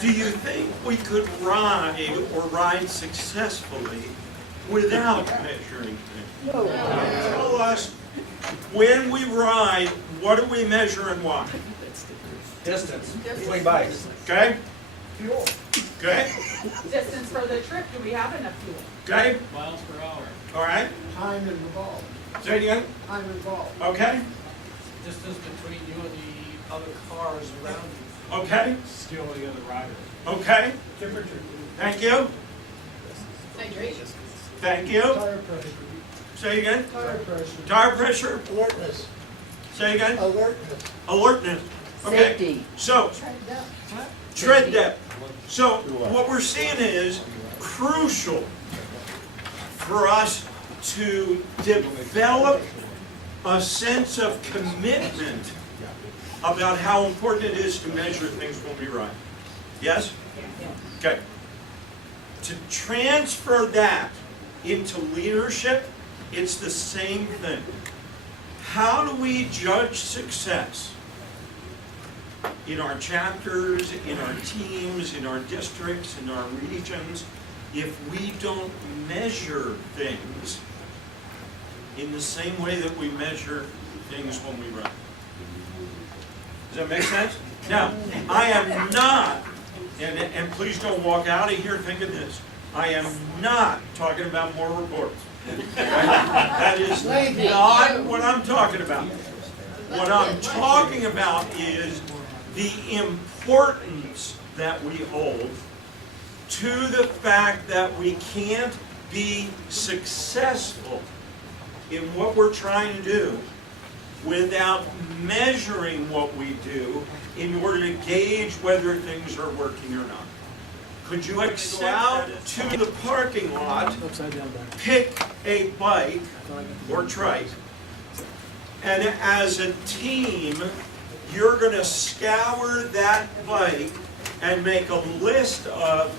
Do you think we could ride or ride successfully without measuring things? No. Tell us, when we ride, what do we measure and why? Distance between bikes. Okay? Fuel. Okay? Distance for the trip, do we have enough fuel? Okay? Miles per hour. All right? Time involved. Say it again? Time involved. Okay? Distance between you and the other cars around you. Okay? Skill of the other riders. Okay? Temperature. Thank you. Hydration. Thank you. Tire pressure. Say it again? Tire pressure. Tire pressure. Alertness. Say it again? Alertness. Alertness. Okay. Safety. So, Tread depth. tread depth. So, what we're seeing is crucial for us to develop a sense of commitment about how important it is to measure things when we ride. Yes? Okay. To transfer that into leadership, it's the same thing. How do we judge success in our chapters, in our teams, in our districts, in our regions, if we don't measure things in the same way that we measure things when we run? Does that make sense? Now, I am not, and please don't walk out of here thinking this, I am not talking about more reports. That is not what I'm talking about. What I'm talking about is the importance that we hold to the fact that we can't be successful in what we're trying to do without measuring what we do in order to gauge whether things are working or not. Could you accept out to the parking lot, pick a bike or trike, and as a team, you're going to scour that bike and make a list of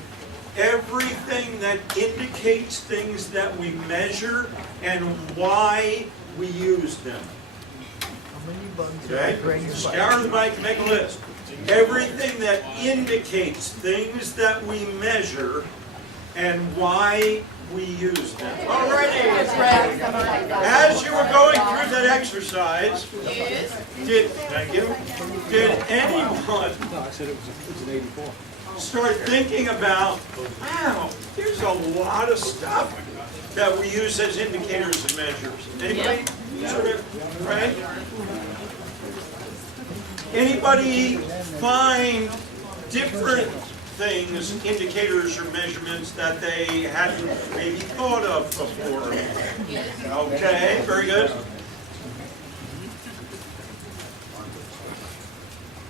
everything that indicates things that we measure and why we use them. Okay? Scour the bike and make a list. Everything that indicates things that we measure and why we use them. Alrighty. As you were going through that exercise, thank you, did anyone start thinking about, wow, there's a lot of stuff that we use as indicators and measures? Anybody sort of, right? Anybody find different things, indicators or measurements that they hadn't maybe thought of before? Okay, very good.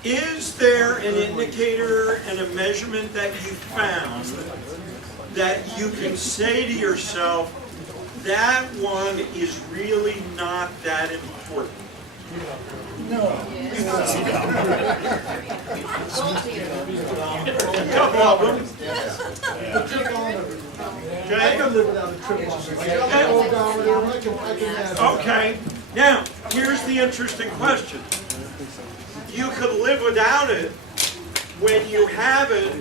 Is there an indicator and a measurement that you found that you can say to yourself, that one is really not that important? No. Couple of them. The trip on it. I Okay. can live without a trip on it. I can go down there and I can manage. Okay. Now, here's the interesting question. You could live without it. When you have it,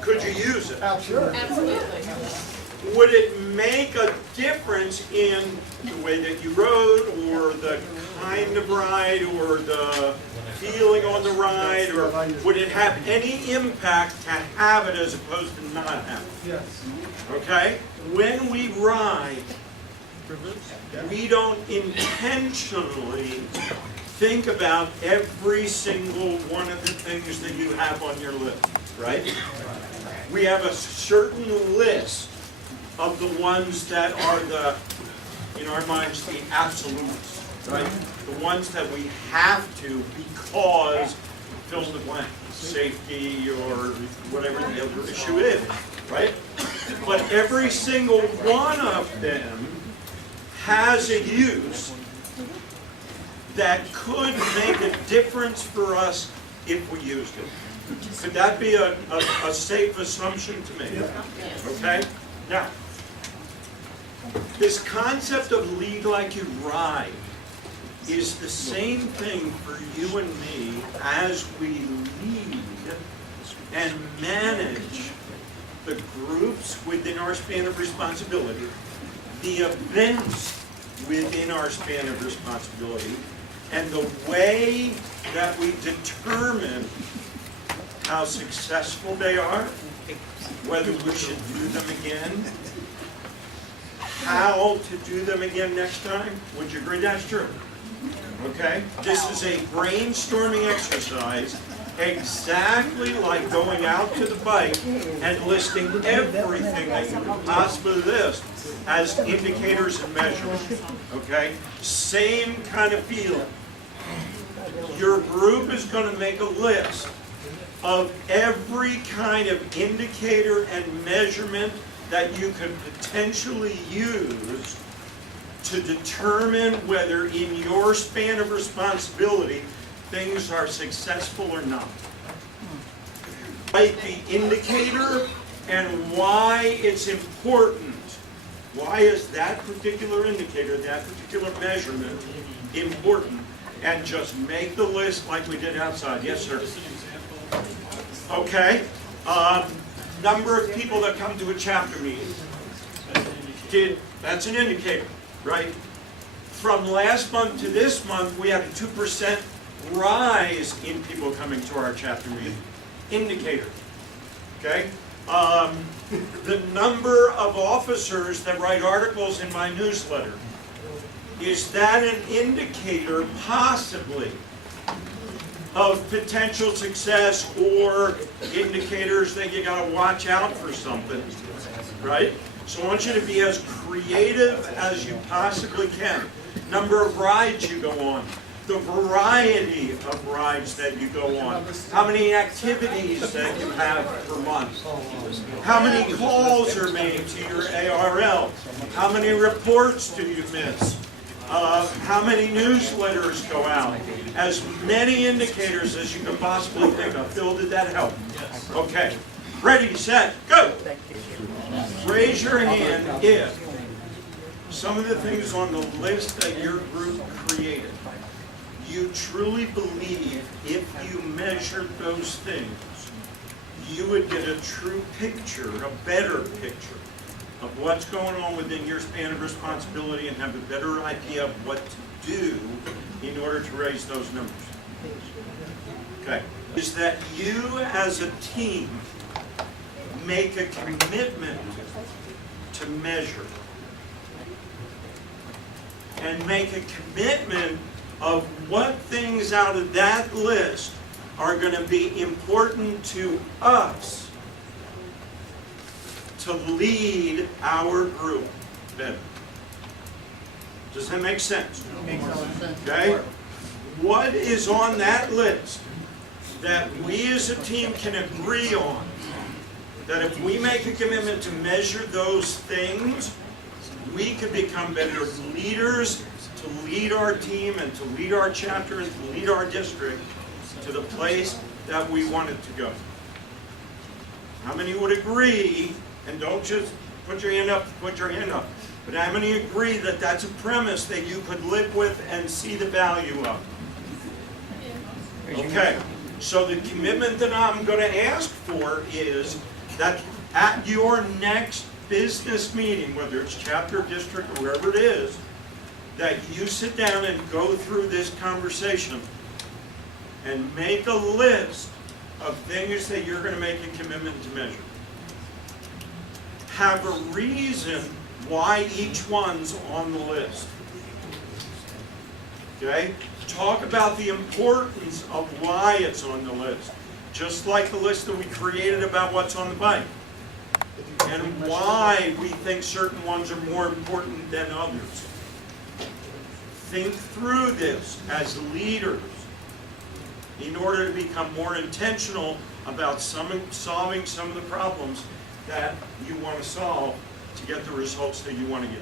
could you use it? Absolutely. Absolutely. Would it make a difference in the way that you rode, or the kind of ride, or the feeling on the ride, or would it have any impact to have it as opposed to not have it? Yes. Okay? When we ride, we don't intentionally think about every single one of the things that you have on your list, right? We have a certain list of the ones that are the, in our minds, the absolutes, right? The ones that we have to because fill in the blank, safety or whatever the other issue is, right? But every single one of them has a use that could make a difference for us if we used it. Could that be a safe assumption to make? Okay? Now, this concept of lead like you ride is the same thing for you and me as we lead and manage the groups within our span of responsibility, the events within our span of responsibility, and the way that we determine how successful they are, whether we should do them again, how to do them again next time. Would you agree that's true? Okay? This is a brainstorming exercise exactly like going out to the bike and listing everything that you could possibly list as indicators and measures. Okay? Same kind of feeling. Your group is going to make a list of every kind of indicator and measurement that you could potentially use to determine whether in your span of responsibility things are successful or not. Write the indicator and why it's important. Why is that particular indicator, that particular measurement important? And just make the list like we did outside. Yes, sir. Just an example. Okay. Number of people that come to a chapter meeting. That's an indicator, right? From last month to this month, we had a 2% rise in people coming to our chapter meeting. Indicator. Okay? The number of officers that write articles in my newsletter. Is that an indicator, possibly, of potential success or indicators that you got to watch out for something, right? So I want you to be as creative as you possibly can. Number of rides you go on, the variety of rides that you go on, how many activities that you have per month, how many calls are made to your ARL, how many reports do you miss, how many newsletters go out, as many indicators as you can possibly think of. Phil, did that help? Okay. Ready, set, go! Raise your hand if some of the things on the list that your group created, you truly believe if you measured those things, you would get a true picture, a better picture of what's going on within your span of responsibility and have a better idea of what to do in order to raise those numbers. Okay. Is that you as a team make a commitment to measure and make a commitment of what things out of that list are going to be important to us to lead our group better. Does that make sense? Okay? What is on that list that we as a team can agree on? That if we make a commitment to measure those things, we can become better leaders to lead our team and to lead our chapter and to lead our district to the place that we want it to go. How many would agree? And don't just put your hand up, but how many agree that that's a premise that you could live with and see the value of? Okay, so the commitment that I'm going to ask for is that at your next business meeting, whether it's chapter, district, or wherever it is, that you sit down and go through this conversation and make a list of things that you're going to make a commitment to measure. Have a reason why each one's on the list. Okay? Talk about the importance of why it's on the list. Just like the list that we created about what's on the bike. And why we think certain ones are more important than others. Think through this as leaders in order to become more intentional about solving some of the problems that you want to solve to get the results that you want to get.